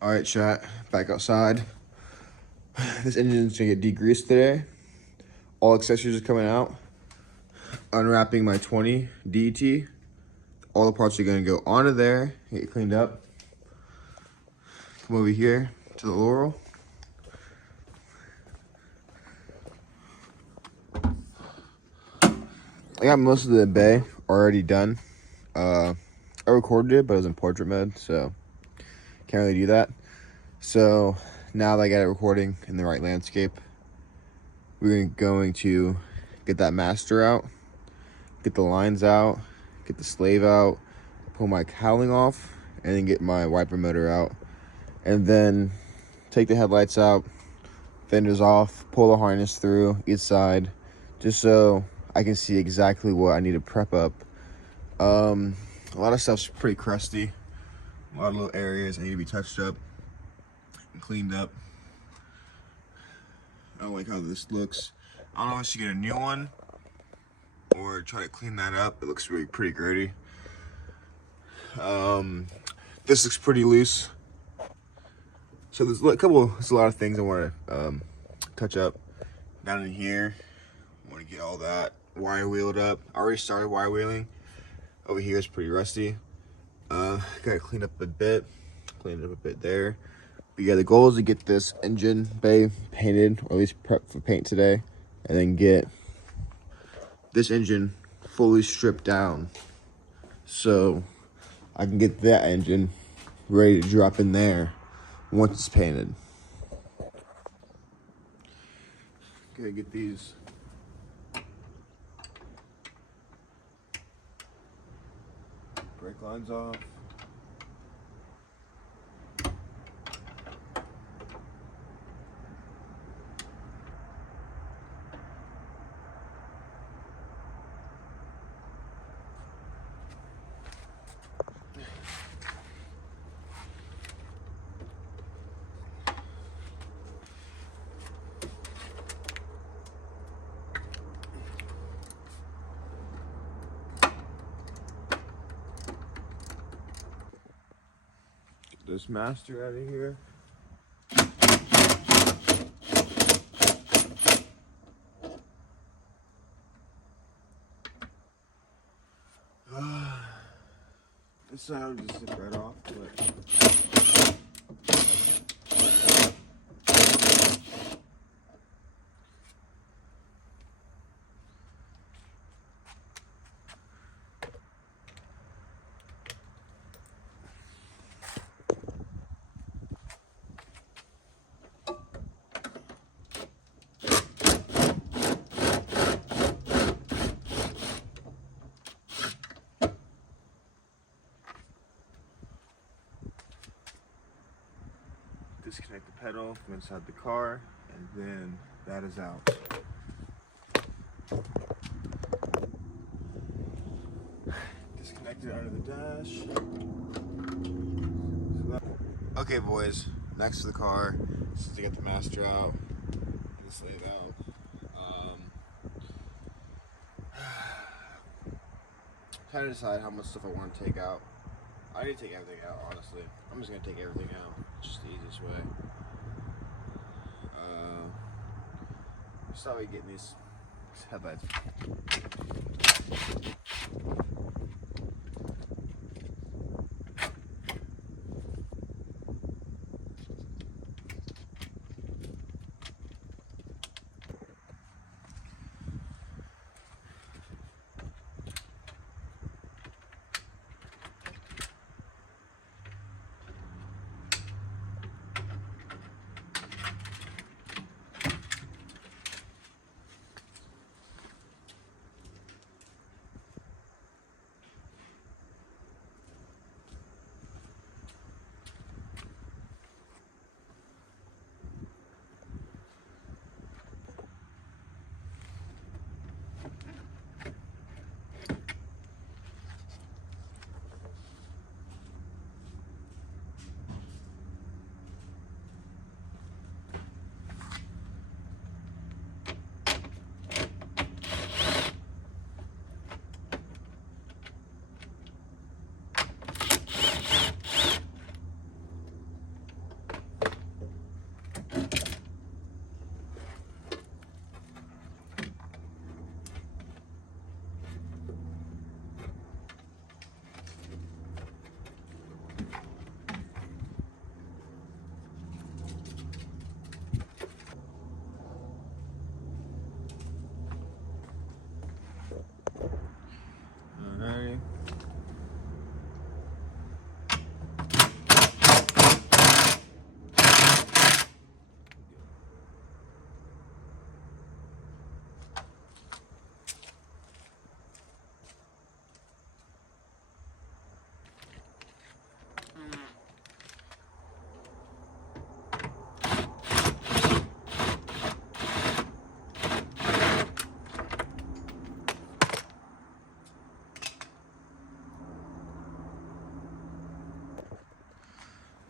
All right, chat, back outside. This engine's gonna get degreased today. All accessories are coming out. Unwrapping my 20 DET. All the parts are gonna go onto there, get cleaned up. Come over here to the Laurel. I got most of the bay already done. I recorded it, but it was in portrait mode, so can't really do that. So now that I got it recording in the right landscape, we're going to get that master out, get the lines out, get the slave out, pull my cowling off, and then get my wiper motor out. And then take the headlights out, fenders off, pull the harness through each side, just so I can see exactly what I need to prep up. A lot of stuff's pretty crusty. A lot of little areas need to be touched up and cleaned up. I don't like how this looks. I don't know if I should get a new one or try to clean that up. It looks really pretty dirty. This looks pretty loose. So there's a lot of things I want to touch up. Down in here, I want to get all that wire wheeled up. I already started wire wheeling. Over here is pretty rusty. Gotta clean up a bit there. But yeah, the goal is to get this engine bay painted, or at least prep for paint today, and then get this engine fully stripped down so I can get that engine ready to drop in there once it's painted. Okay, get these brake lines off. Get this master out of here. This side will just zip right off, but disconnect the pedal from inside the car, and then that is out. Disconnect it under the dash. Okay, boys, next to the car, this is to get the master out, get the slave out. Trying to decide how much stuff I want to take out. I need to take everything out, honestly. I'm just gonna take everything out. It's just the easiest way. Start with getting these headlights.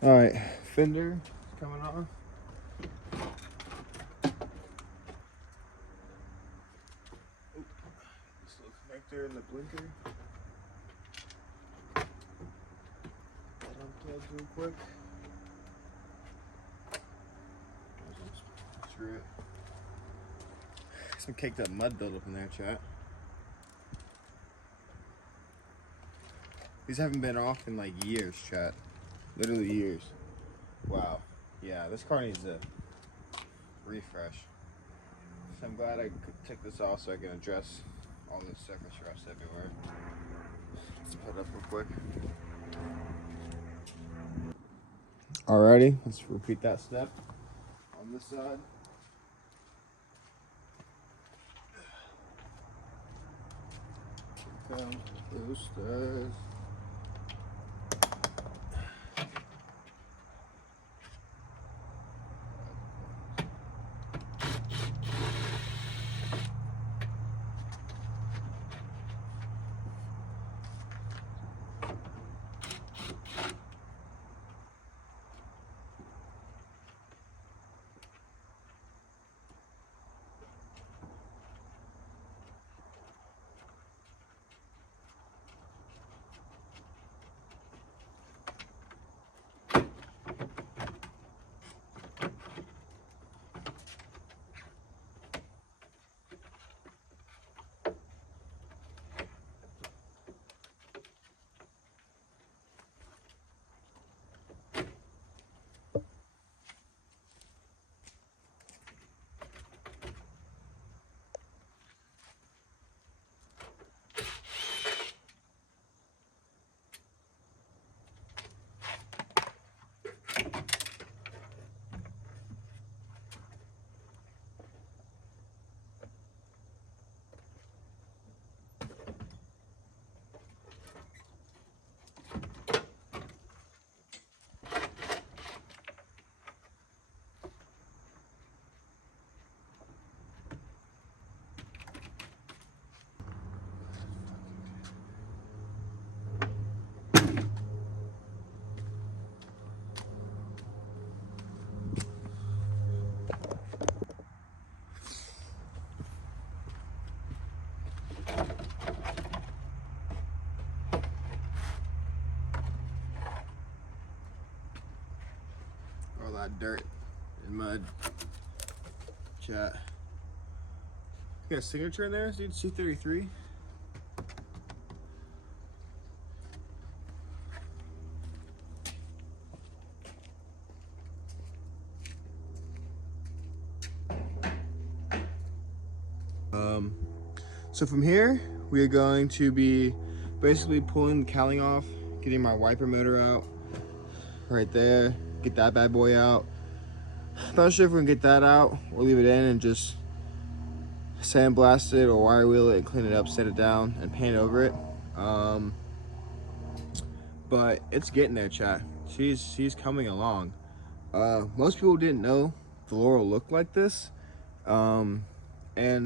All right, fender is coming off. This little connector and the blinker. That unplugged real quick. Screw it. Some caked up mud buildup in there, chat. These haven't been off in like years, chat. Literally years. Wow. Yeah, this car needs a refresh. So I'm glad I could take this off so I can address all the surface rust everywhere. Let's put it up real quick. Alrighty, let's repeat that step on this side. Here comes the boosters. All that dirt and mud. Chat. You got a signature in there, dude? C33. So from here, we are going to be basically pulling the cowling off, getting my wiper motor out right there, get that bad boy out. Not sure if we can get that out or leave it in and just sandblast it or wire wheel it and clean it up, set it down and paint over it. But it's getting there, chat. She's coming along. Most people didn't know the Laurel looked like this. And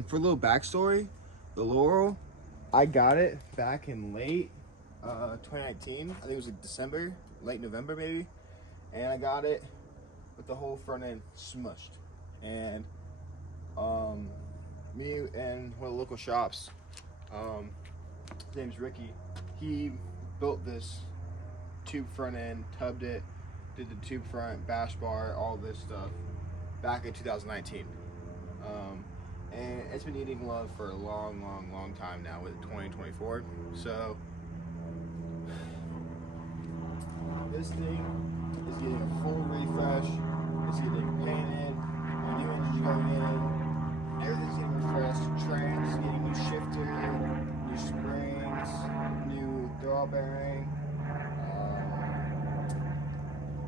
for a little backstory, the Laurel, I got it back in late 2019. I think it was like December, late November maybe. And I got it with the whole front end smushed. And me and one of the local shops, his name's Ricky, he built this tube front end, tubbed it, did the tube front, bash bar, all this stuff back in 2019. And it's been eating love for a long time now with 2024. So this thing is getting a full refresh. It's getting painted, a new engine going in, everything's getting refreshed. Trans getting new shifter, new springs, new throttle bearing,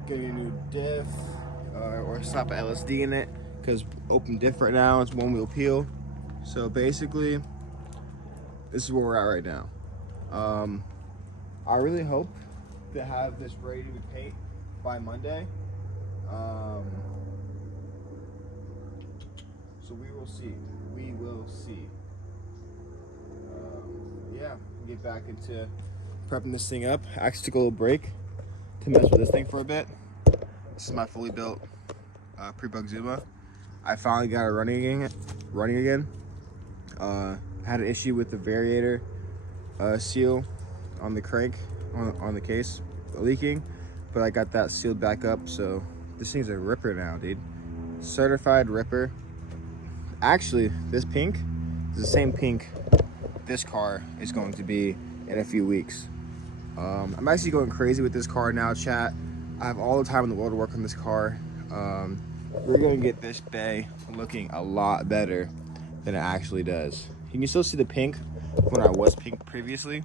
getting a new diff, or slap a LSD in it, because open diff right now, it's one wheel peel. So basically, this is where we're at right now. I really hope to have this ready to paint by Monday. So we will see. We will see. Yeah, get back into prepping this thing up. I actually took a little break to mess with this thing for a bit. This is my fully built pre-bug Zuma. I finally got it running again. I had an issue with the variator seal on the crank on the case leaking, but I got that sealed back up, so this thing's a ripper now, dude. Certified ripper. Actually, this pink is the same pink this car is going to be in a few weeks. I'm actually going crazy with this car now, chat. I have all the time in the world to work on this car. We're gonna get this bay looking a lot better than it actually does. You can still see the pink when I was pink previously,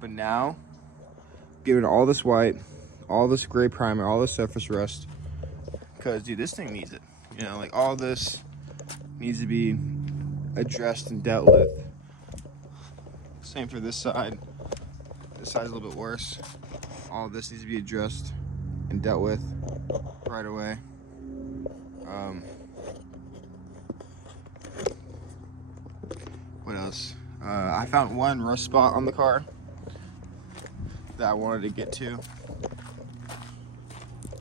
but now, given all this white, all this gray primer, all this surface rust, because dude, this thing needs it. You know, like all this needs to be addressed and dealt with. Same for this side. This side's a little bit worse. All this needs to be addressed and dealt with right away. What else? I found one rust spot on the car that I wanted to get to,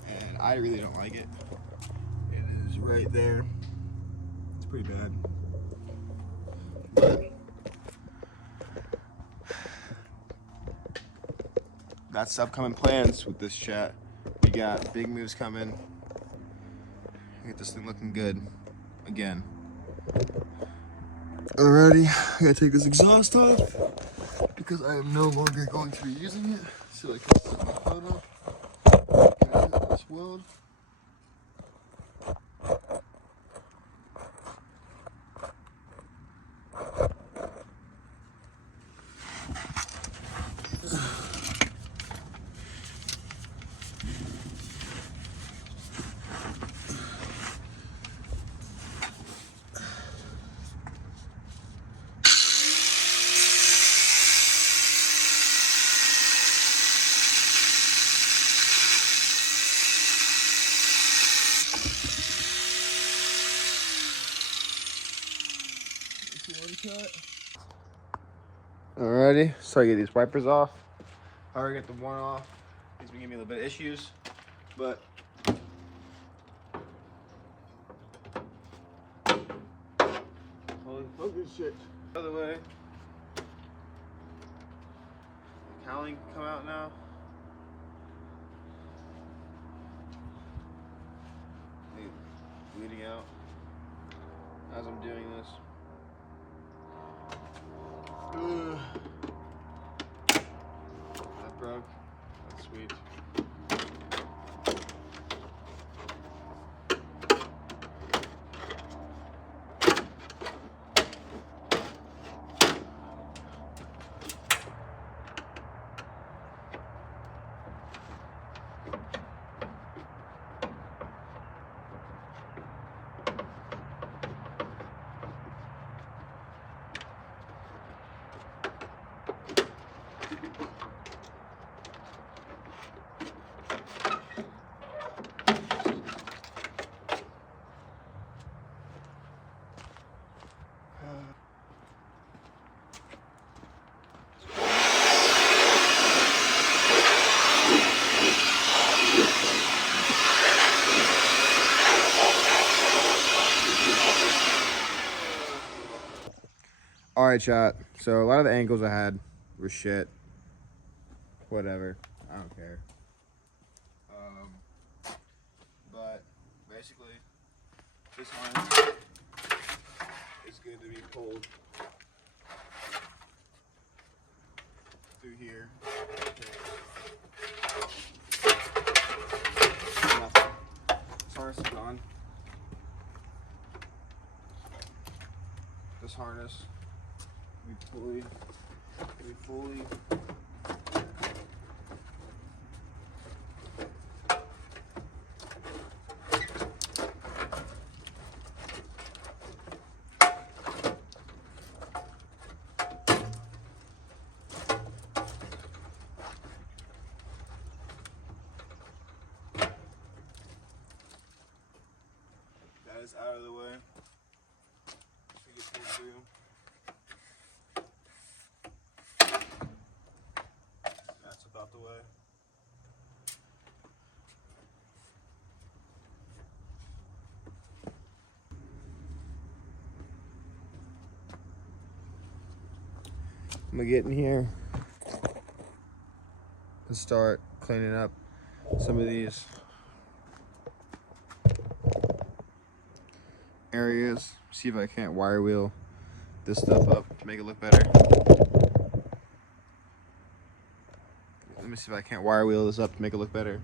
and I really don't like it. It is right there. It's pretty bad. But that's upcoming plans with this chat. We got big moves coming. Get this thing looking good again. Alrighty, I gotta take this exhaust off because I am no longer going to be using it. So I can set my photo. Get out of this world. Alrighty, so I get these wipers off. I already get the one off. These been giving me a little bit of issues, but holy fucking shit. Other way. The cowling can come out now. Bleeding out as I'm doing this. That broke. That's sweet. Alright, chat. So a lot of the angles I had were shit. Whatever. I don't care. But basically, this harness is going to be pulled through here. Nothing. This harness is gone. This harness we fully that is out of the way. We get pulled through. That's about the way. I'm gonna get in here and start cleaning up some of these areas. See if I can't wire wheel this stuff up to make it look better. Let me see if I can't wire wheel this up to make it look better.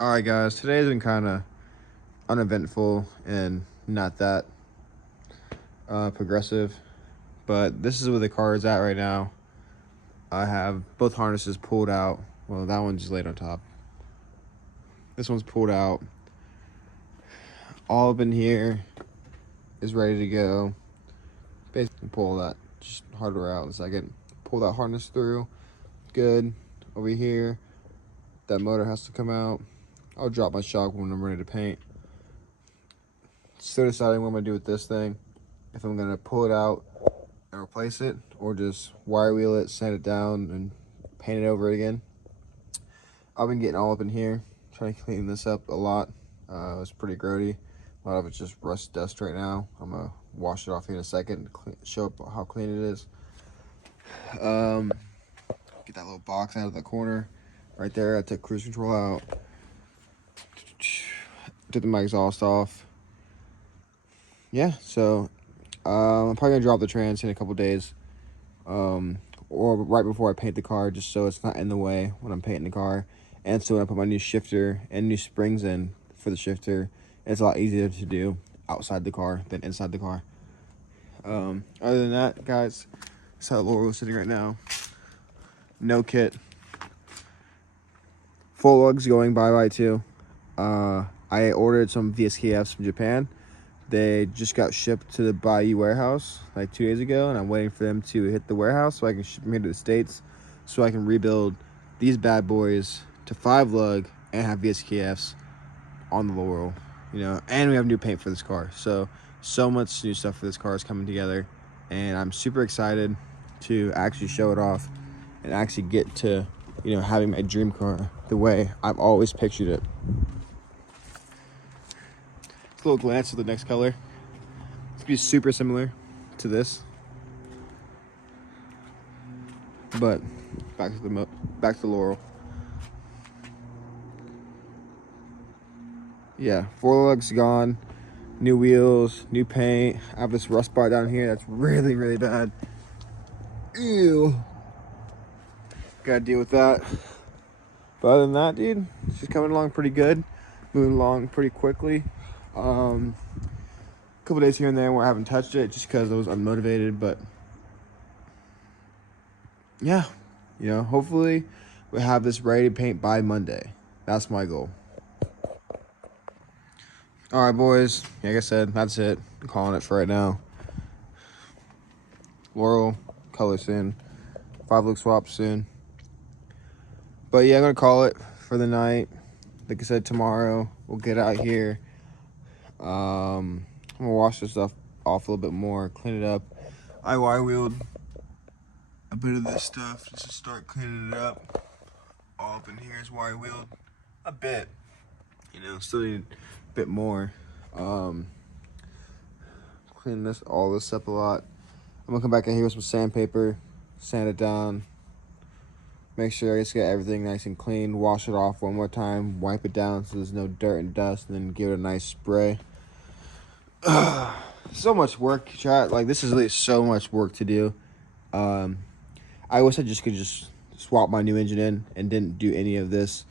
Alright guys, today's been kind of uneventful and not that progressive, but this is where the car is at right now. I have both harnesses pulled out. Well, that one's just laid on top. This one's pulled out. All up in here is ready to go. Basically pull that just hardware out in a second. Pull that harness through. Good. Over here, that motor has to come out. I'll drop my shock when I'm ready to paint. Still deciding what I'm gonna do with this thing. If I'm gonna pull it out and replace it, or just wire wheel it, sand it down, and paint it over it again. I've been getting all up in here, trying to clean this up a lot. It's pretty grody. A lot of it's just rust dust right now. I'm gonna wash it off here in a second and show up how clean it is. Get that little box out of the corner right there. I took cruise control out. Took my exhaust off. Yeah, so I'm probably gonna drop the trans in a couple days, or right before I paint the car, just so it's not in the way when I'm painting the car. And so when I put my new shifter and new springs in for the shifter, it's a lot easier to do outside the car than inside the car. Other than that, guys, that's how Laurel is sitting right now. No kit. Full lugs going bye-bye too. I ordered some VSKFs from Japan. They just got shipped to the Bayou warehouse like 2 days ago, and I'm waiting for them to hit the warehouse so I can ship them here to the States, so I can rebuild these bad boys to 5 lug and have VSKFs on the Laurel, you know. And we have new paint for this car, so much new stuff for this car is coming together, and I'm super excited to actually show it off and actually get to, you know, having my dream car the way I've always pictured it. A little glance at the next color. It's gonna be super similar to this, but back to the Laurel. Yeah, 4 lugs gone, new wheels, new paint. I have this rust spot down here that's really, really bad. Ew. Gotta deal with that. But other than that, dude, it's just coming along pretty good, moving along pretty quickly. A couple days here and there where I haven't touched it just because I was unmotivated, but yeah, you know, hopefully we'll have this ready to paint by Monday. That's my goal. All right, boys, like I said, that's it. I'm calling it for right now. Laurel, color soon. 5 look swap soon. But yeah, I'm gonna call it for the night. Like I said, tomorrow we'll get out here. I'm gonna wash this stuff off a little bit more, clean it up. I wire wheeled a bit of this stuff just to start cleaning it up. All up in here is wire wheeled a bit, you know, still need a bit more. Clean all this up a lot. I'm gonna come back in here with some sandpaper, sand it down, make sure I just get everything nice and clean, wash it off one more time, wipe it down so there's no dirt and dust, and then give it a nice spray. So much work, chat. Like, this is really so much work to do. I wish I could just swap my new engine in and didn't do any of this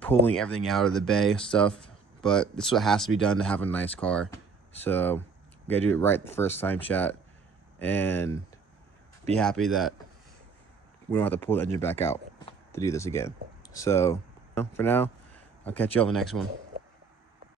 pulling everything out of the bay stuff, but this is what has to be done to have a nice car. So we gotta do it right the first time, chat, and be happy that we don't have to pull the engine back out to do this again. So for now, I'll catch you on the next one.